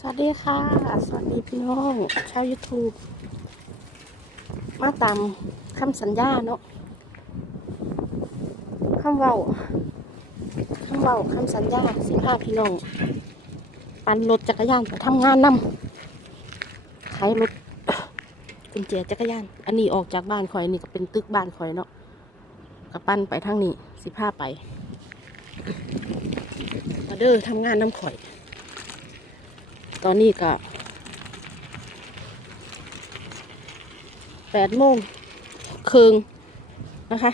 สวัสดีค่ะ สวัสดีพี่น้อง ชาว YouTube มาตามคำสัญญาเนาะคำเว้าคำเว้าคำสัญญาสิพาพี่น้อง ปั่นรถจักรยานไปทำงานนำขายรถกุญแจจักรยาน อันนี้ออกจากบ้านข่อยนี่ก็เป็นตึกบ้านข่อยเนาะก็ปั่นไปทางนี้สิพาไปมาเด้อทำงานน้ำข่อย ตอนนี้ก็แปดโมงครึ่งนะคะ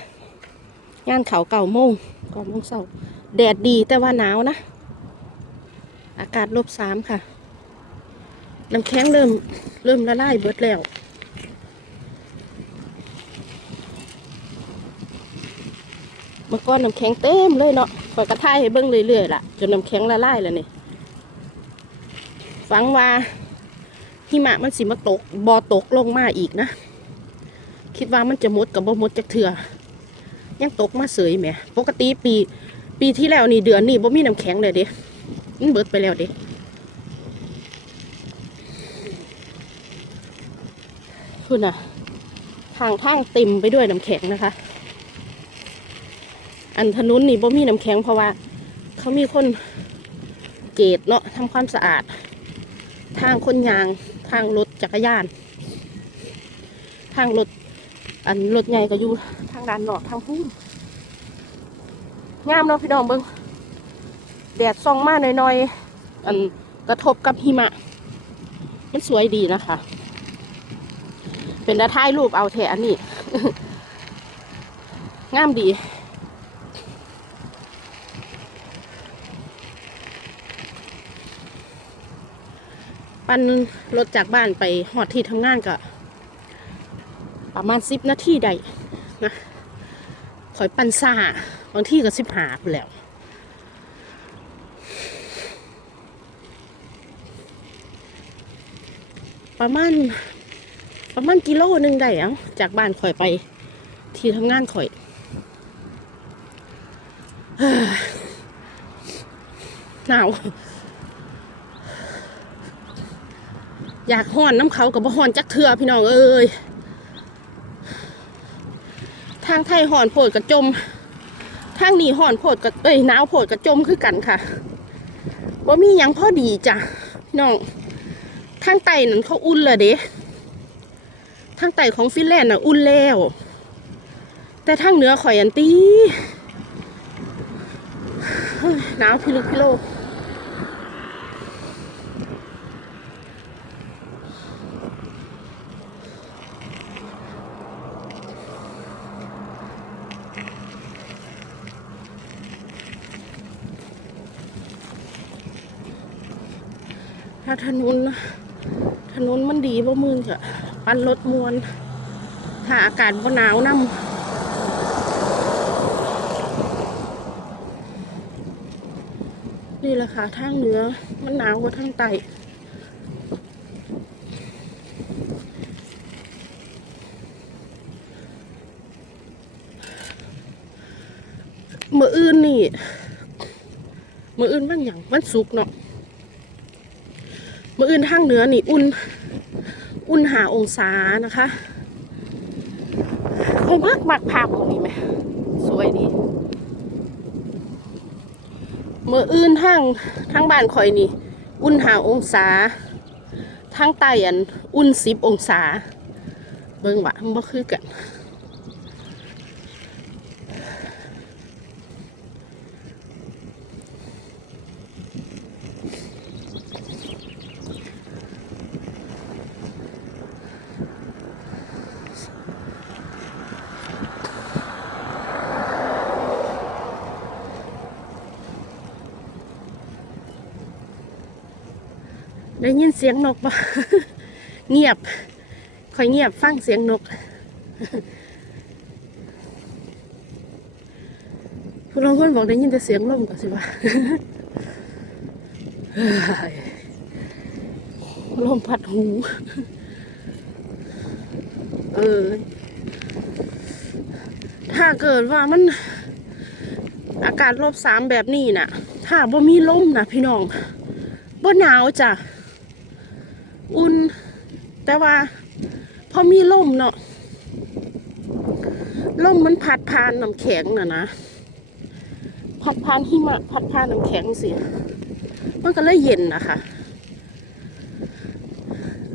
งานเขาเก่าโมงก่อนโมงเช้าแดดดีแต่ว่าหนาวนะ อากาศลบสามค่ะน้ำแข็งเริ่มเริ่มละลายเบิดแล้วเมื่อก่อนน้ำแข็งเต็มเลยเนาะคอยกระทายให้เบิ้งเรื่อยๆล่ะจนน้ำแข็งละลายแล้วนี่ ฟังว่าหิมะมันสิมาตกบอตกลงมาอีกนะ คิดว่ามันจะหมดกับบ่หมดจากเถื่อยังตกมาเสยแหมปกติปี ปีที่แล้วนี่เดือนนี่บ่มีน้ำแข็งเลยเด้มันเบิดไปแล้วเด้คุณน่ะทางทางเต็มไปด้วยน้ำแข็งนะคะ อันถนนนี่บ่มีน้ำแข็งเพราะว่า เขามีคนเกตเนาะทำความสะอาด ทางคนยาง ทางรถจักรยาน ทางรถอันรถใหญ่ก็อยู่ทางด้านนอกทางพุ่มงามเนาะพี่น้องเบิ้งแดดส่องมาหน่อยๆ อันกระทบกับหิมะ มันสวยดีนะคะ เป็นตาถ่ายรูปเอาแถอันนี้ งามดี ปั่นรถจากบ้านไปหอดที่ทำงานก็ประมาณสิบนาทีได้นะคอยปั่นซ่าบางที่ก็สิบหาไปแล้วประมาณประมาณกิโลหนึ่งได้เอ้าจากบ้านข่อยไป ที่ทำงานข่อยหนาว อยากห่อนน้ำเขากับบ่ห่อนจักเถื่อพี่น้องเอ้ยทางไทยห่อนโพดกับจม ทางนี้ห่อนโพดกับเอ้ยหนาวโพดกับจมคือกันค่ะว่ามียังพอดีจ้ะพี่น้องทางไต่นั่นเขาอุ่นเลยเด้ทางไต่ของฟินแลนด์น่ะอุ่นแล้ว แต่ทางเหนือข่อยอันตีเฮ้ยหนาวพี่ลูกพี่โลาถนนถนนมันดีบ่มืนจะปั่นรถมวน ถ้าอากาศบ่หนาวนำนี่แหละค่ะทางเหนือมันหนาวกว่าทางใต้เมื่ออื่นนี่เมื่ออื่นมันหยังมันสุกเนาะ มื่ออื่นทางเหนือนี่อุ่น อุ่นหาองศานะคะคอยมากมากภาพตรงนี้ไหมสวยดีเมื่ออื่นทางทางบ้านคอยนี่ อุ่นหาองศาทางใต้อันอุ่นสิบองศา เบิ่งว่ามันบ่คือกัน ได้ยินเสียงนกปะเงียบคอยเงียบฟังเสียงนกคุณลองคนบอกได้ยินแต่เสียงลมก่อนสิวะเฮ้ยลมพัดหู เออ ถ้าเกิดว่ามัน อากาศลบสามแบบนี้น่ะ ถ้าบ่มีลมนะพี่น้องบ่หนาวจ้ะ อุ่น แต่ว่าพอมีลมเนาะลมมันพัดพานน้ำแข็งน่ะนะพัดพานหิมะพัดพานน้ำแข็งสิมันก็เลยเย็นนะคะ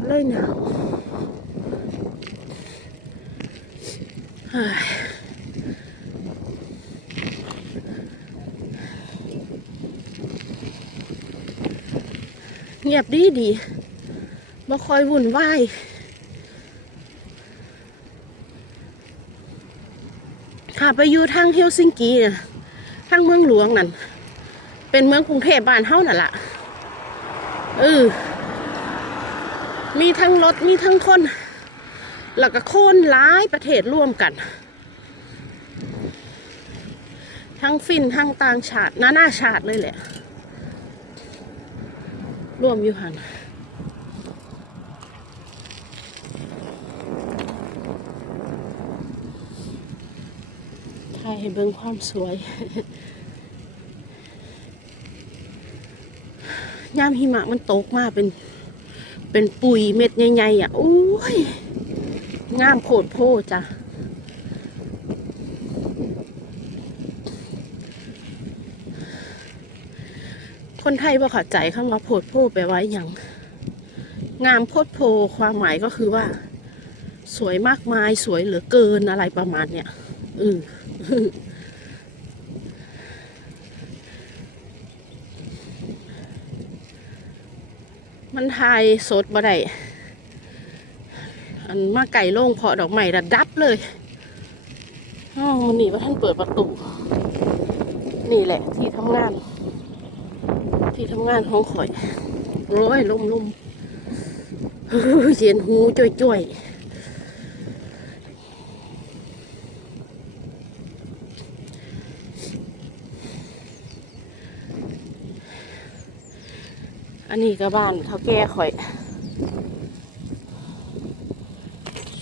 เลยหนาวเงียบดีดี บ่คอยวุ่นวายถ้าไปอยู่ทางเฮลซิงกิเนี่ยทางเมืองหลวงนั่น เป็นเมืองกรุงเทพบ้านเฮานั่นละเออมีทั้งรถมีทั้งคน แล้วก็คนหลายประเทศร่วมกัน ทั้งฟินทั้งต่างชาตินานาชาติเลยแหละ ร่วมอยู่หันถ่าย ให้เบิ่งความสวยยามหิมะมันตกมาเป็น เป็นปุ๋ยเม็ดใหญ่ๆอะโอ้ยงามโคตรโพจ้ะคนไทยบ่เข้าใจคำว่าโพดโพแปลว่าอย่างงามโพดโพความหมายก็คือว่า สวยมากมายสวยเหลือเกินอะไรประมาณเนี้ยอือ มันทายสดบ่ได้อันมาไก่โล่งเพาะดอกไม้ระดับเลยอ๋อมันนี่ว่าท่านเปิดประตู นี่แหละ ที่ทำงาน ที่ทำงานของข่อยโอ้ยลมลมเย็นหูจ่อยจ่ อันนี้ก็บ้านเขาแก้ข่อย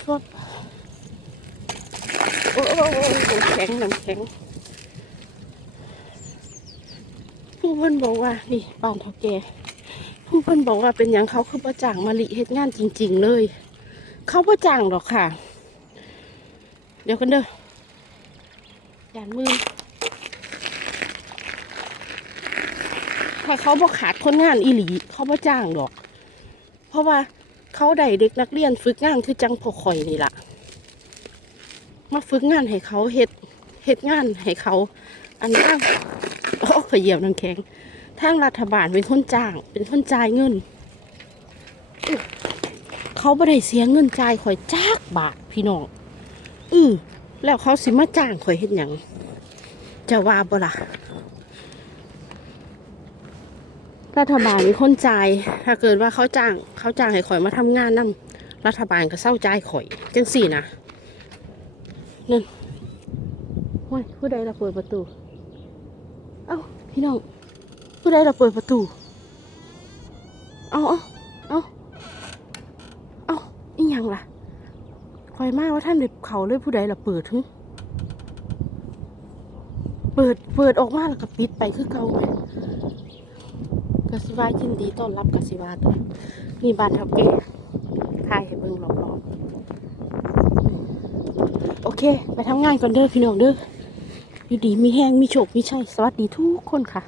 ชวบโอ้โอ้โอ้น้ำแข็งน้ำแข็งผู้เพิ่นบอกว่านี่บ้านเท่าแก่ผู้เพิ่นบอกว่าเป็นอย่างเขาคือประจ้างมาลิเฮ็ดงานจริง ๆ เลย เขาประจ้างหรอกค่ะ เดี๋ยวกันเด้อยานมือ ถ้าเขาบอกขาดคนงานอีหลีเขาประจ้างดอก เพราะว่าเขาได้เด็กนักเรียนฝึกงานคือจังพอข่อยนี่ละมาฝึกงานให้เขาเฮ็ดเฮ็ดงานให้เขา อันนั้นโอ้ขยเยียบน้ำแข็งทางรัฐบาลเป็นคนจ้าง เป็นคนจ่ายเงิน เขาไม่ได้เสียเงินจ่ายข่อยจักบาทพี่น้องอือแล้วเขาสิมาจ้างข่อยเฮ็ดหยังจะว่าบ่ล่ะ รัฐบาลเป็นคนจ่าย ถ้าเกิดว่าเขาจ้าง เขาจ้างให้ข่อยมาทำงานนํรัฐบาลก็เศร้าจ่ายข่อย จังสี่นะนั่นโอ้ยผู้ใดละเปิดประตู เอ้าพี่น้อง ผู้ใดเราเปิดประตู เอาเอาเอาเอาอีหยังล่ะคอยมากว่าท่านเด็บเขาเลยผู้ใดเราเปิดทึงเปิด เปิดออกมาแล้วก็ปิดไปคือเก่าไหม กสิวายินดีต้อนรับกสิวาตัวนี่บ้านเท่าแก่ถ่ายให้เบิ่งรอบๆโอเค ไปทำงานก่อนเด้อพี่น้องเด้ออยู่ดีมีแห้งมีโฉกมีชัยสวัสดีทุกคนค่ะ